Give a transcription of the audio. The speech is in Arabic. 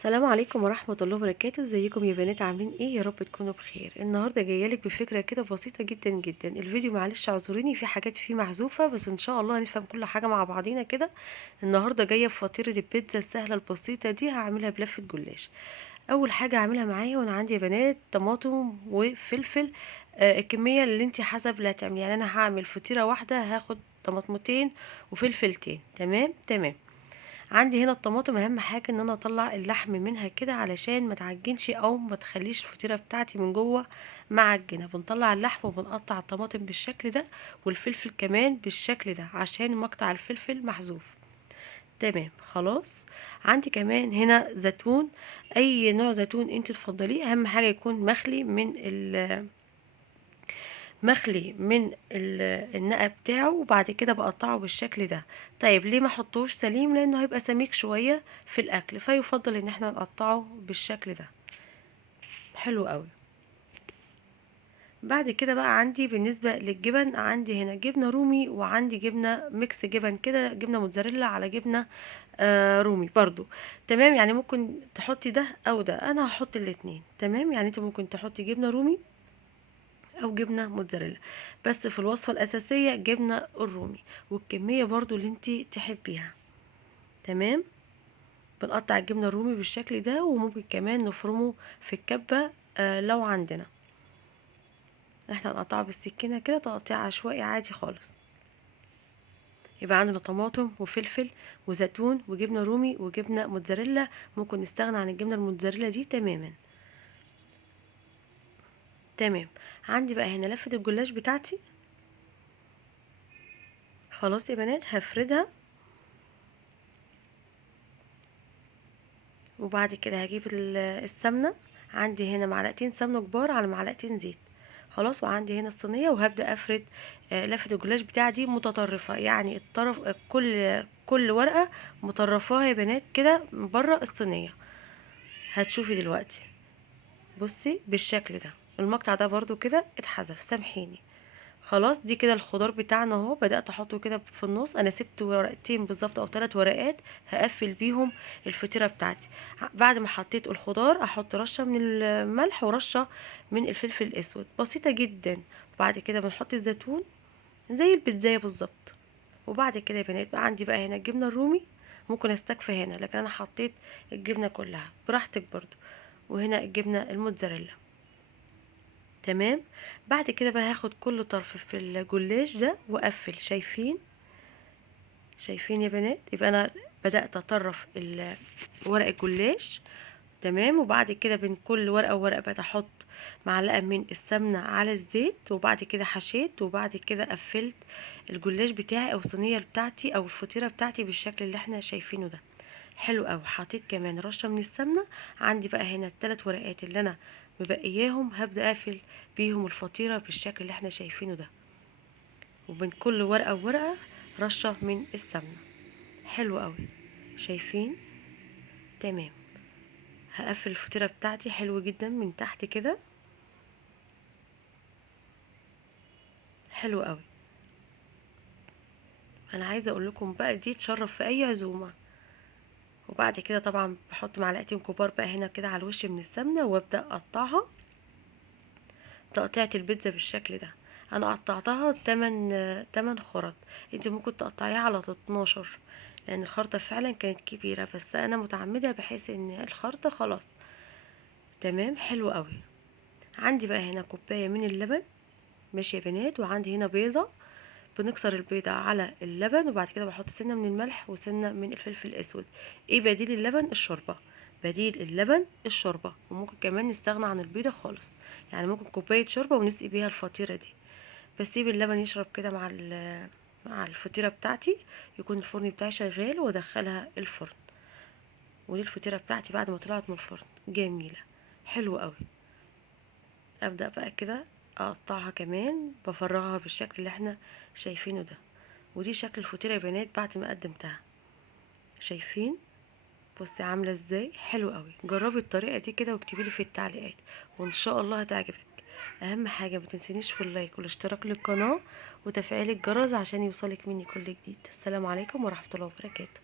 السلام عليكم ورحمة الله وبركاته. ازيكم يا بنات؟ عاملين ايه؟ يا رب تكونوا بخير. النهارده جايالك بفكرة كده بسيطة جدا جدا. الفيديو معلش اعذريني، في حاجات فيه محذوفة، بس ان شاء الله هنفهم كل حاجة مع بعضينا كده. النهارده جاية بفطيرة البيتزا السهلة البسيطة دي، هعملها بلفة جلاش. اول حاجة هعملها معايا، وانا عندي يا بنات طماطم وفلفل. الكمية اللي انت حسب اللي هتعملي، يعني انا هعمل فطيرة واحدة هاخد طماطمتين وفلفلتين. تمام تمام. عندي هنا الطماطم، اهم حاجه ان انا اطلع اللحم منها كده علشان ما تعجنش او ما تخليش الفطيره بتاعتي من جوه معجنه. بنطلع اللحم وبنقطع الطماطم بالشكل ده، والفلفل كمان بالشكل ده عشان مقطع الفلفل محذوف. تمام خلاص. عندي كمان هنا زيتون، اي نوع زيتون انت تفضليه، اهم حاجه يكون النقع بتاعه، وبعد كده بقطعه بالشكل ده. طيب ليه ما احطوش سليم؟ لانه هيبقى سميك شوية في الاكل، فيفضل ان احنا نقطعه بالشكل ده. حلو قوي. بعد كده بقى عندي بالنسبة للجبن، عندي هنا جبنة رومي، وعندي جبنة ميكس جبن كده، جبنة موتزاريلا على جبنة رومي برضو. تمام، يعني ممكن تحطي ده او ده، انا هحط الاتنين. تمام، يعني انت ممكن تحطي جبنة رومي او جبنه موتزاريلا، بس في الوصفه الاساسيه جبنه الرومي، والكميه برضو اللي انتي تحبيها. تمام. بنقطع الجبنه الرومي بالشكل ده، وممكن كمان نفرمه في الكبه لو عندنا. احنا هنقطعه بالسكينه كده تقطيع عشوائي عادي خالص. يبقى عندنا طماطم وفلفل وزيتون وجبنه رومي وجبنه موتزاريلا. ممكن نستغنى عن الجبنه الموتزاريلا دي تماما. تمام. عندي بقى هنا لفه الجلاش بتاعتي. خلاص يا بنات، هفردها، وبعد كده هجيب السمنة. عندي هنا معلقتين سمنة كبار على معلقتين زيت. خلاص. وعندي هنا الصينية، وهبدأ افرد لفة الجلاش بتاعي دي متطرفة، يعني الطرف كل ورقة مطرفاها يا بنات كده بره الصينية. هتشوفي دلوقتي. بصي بالشكل ده. المقطع ده برضو كده اتحذف، سامحيني. خلاص. دي كده الخضار بتاعنا اهو، بدأت احطه كده في النص. انا سبت ورقتين بالظبط او 3 ورقات هقفل بيهم الفطيرة بتاعتي. بعد ما حطيت الخضار احط رشة من الملح ورشة من الفلفل الاسود، بسيطة جدا. وبعد كده بنحط الزيتون زي البيتزاية بالظبط. وبعد كده يا بنات بقى عندي بقى هنا الجبنة الرومي، ممكن استكفى هنا، لكن انا حطيت الجبنة كلها براحتك برضو. وهنا الجبنة الموتزاريلا. تمام. بعد كده بقى هاخد كل طرف في الجلاش ده واقفل. شايفين يا بنات؟ يبقى انا بدأت اطرف ورق الجلاش. تمام. وبعد كده بين كل ورقة وورقة بقى احط معلقة من السمنة على الزيت، وبعد كده حشيت، وبعد كده قفلت الجلاش بتاعي او الصينية بتاعتي او الفطيرة بتاعتي بالشكل اللي احنا شايفينه ده. حلو قوي. حطيت كمان رشه من السمنه. عندي بقى هنا ال3 ورقات اللي انا مبقياهم، هبدا اقفل بيهم الفطيره بالشكل اللي احنا شايفينه ده، وبين كل ورقه وورقه رشه من السمنه. حلو قوي. شايفين؟ تمام. هقفل الفطيره بتاعتي حلو جدا من تحت كده. حلو قوي. انا عايزه اقول لكم بقى دي تشرف في اي عزومه. وبعد كده طبعا بحط معلقتين كبار بقى هنا كده على الوش من السمنه، وابدا اقطعها تقطيعة البيتزا بالشكل ده. انا قطعتها 8 خرط. انت ممكن تقطعيها على 12، لان الخرطة فعلا كانت كبيرة، بس انا متعمدة بحيث ان الخرطة خلاص. تمام. حلو قوي. عندي بقى هنا كوباية من اللبن. ماشي يا بنات. وعندي هنا بيضة. بنكسر البيضة على اللبن، وبعد كده بحط سنة من الملح وسنة من الفلفل الاسود. ايه بديل اللبن؟ الشوربة. بديل اللبن الشوربة. وممكن كمان نستغنى عن البيضة خالص، يعني ممكن كوباية شوربة ونسقي بيها الفطيرة دي. بسيب اللبن يشرب كده مع الفطيرة بتاعتي، يكون الفرن بتاعي شغال، وادخلها الفرن. ودي الفطيرة بتاعتي بعد ما طلعت من الفرن جميلة. حلو قوي. ابدأ بقى كده اقطعها كمان، بفرغها بالشكل اللي احنا شايفينه ده. ودي شكل الفطيرة يا بنات بعد ما قدمتها. شايفين؟ بصي عاملة ازاي. حلو قوي. جربي الطريقة دي كده واكتبي لي في التعليقات، وان شاء الله هتعجبك. اهم حاجة ما تنسينيش في اللايك والاشتراك للقناة وتفعيل الجرس عشان يوصلك مني كل جديد. السلام عليكم ورحمة الله وبركاته.